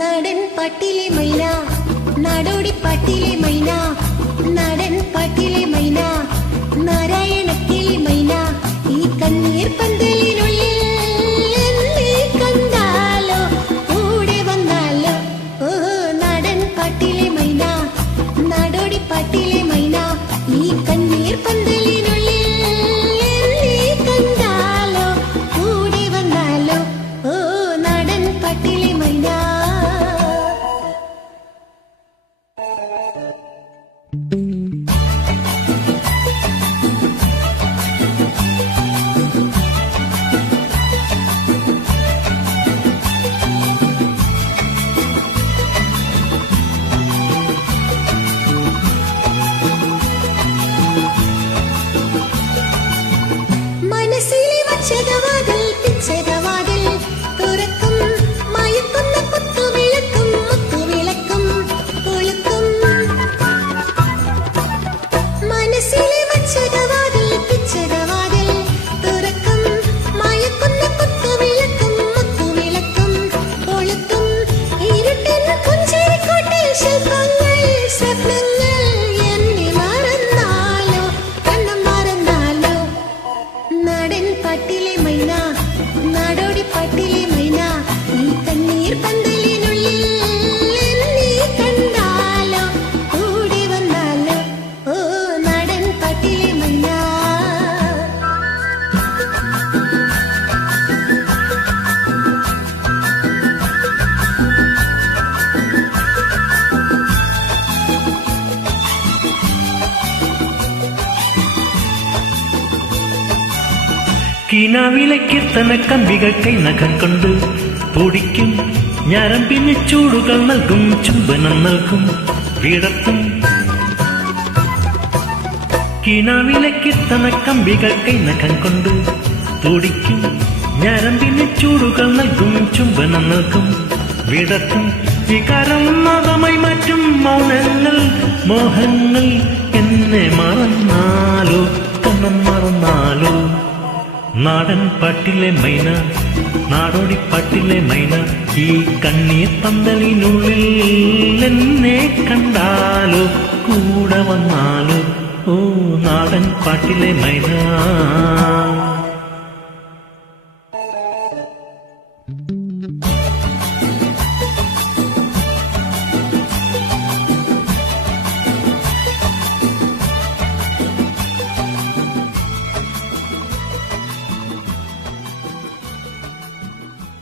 നാടൻ പാട്ടിലെ മൈന, നാടോടി പാട്ടിലെ മൈന, നാടൻ പാട്ടിലെ മൈന, നാരായണക്കിളി മൈന, ഈ കണ്ണീർ പന്തലിനുള്ളിൽ എന്നെ കണ്ടാലോ കൂടെ വന്നാലോ. ഓ നാടൻ പാട്ടിലെ മൈന, നാടോടി പാട്ടിലെ മൈന, ഈ കണ്ണീർ പന്തലിനുള്ളിൽ എന്നെ കണ്ടാലോ കൂടെ വന്നാലോ. ഓ നാടൻ പാട്ടിലെ മൈന. മനസ്സിലെ വച്ചകവാതിൽ പിച്ചകവാതിൽ തുറക്കും, മയക്കുന്ന കുത്തുവിളക്കും മുത്തുവിളക്കും കൊളുത്തും. മനസ്സിലെ വച്ചകവാതിൽ പിച്ചകവാതിൽ തുറക്കും, മയക്കുന്ന കുത്തുവിളക്കും മുത്തുവിളക്കും കൊളുത്തും. ഇരുട്ടിൻ പുഞ്ചിരിക്കൂട്ടിൽ ശില്പങ്ങൾ സ്വപ്നങ്ങൾ എന്നെ മറന്നാലോ കണ്ണം മറന്നാലോ. നാടൻ പാട്ടിലെ മൈന, നാടോടി പാട്ടിലെ മൈന, ഈ കണ്ണീർ പന്തലിനുള്ളിൽ എന്നെ കണ്ടാലോ കൂടെ വന്നാലോ. ഓ നാടൻ പാട്ടിലെ മൈന. കിനാവിലെ കീർത്തന കമ്പികൾ കൈനകം കൊണ്ട് തുടിക്കും, ഞരമ്പിന് ചൂടുകൾ നൽകും, ചുംബനം നൽകും, വിടർത്തും. കിനാവിലെ കീർത്തന കമ്പികൾ കൈനകം കൊണ്ട് തുടിക്കും, ഞരമ്പിന് ചൂടുകൾ നൽകും, ചുംബനം നൽകും, വിടർത്തും. വികാരം നാദമായി മാറ്റും മൗനങ്ങൾ, മോഹങ്ങൾ എന്നെ മറന്നാലോ കണ്ണം മറന്നാലോ. നാടൻ പാട്ടിലെ മൈന, നാടോടി പാട്ടിലെ മൈന, ഈ കണ്ണീർ പന്തലിനുള്ളിൽ എന്നെ കണ്ടാലോ കൂടെ വന്നാലോ. ഓ നാടൻ പാട്ടിലെ മൈന.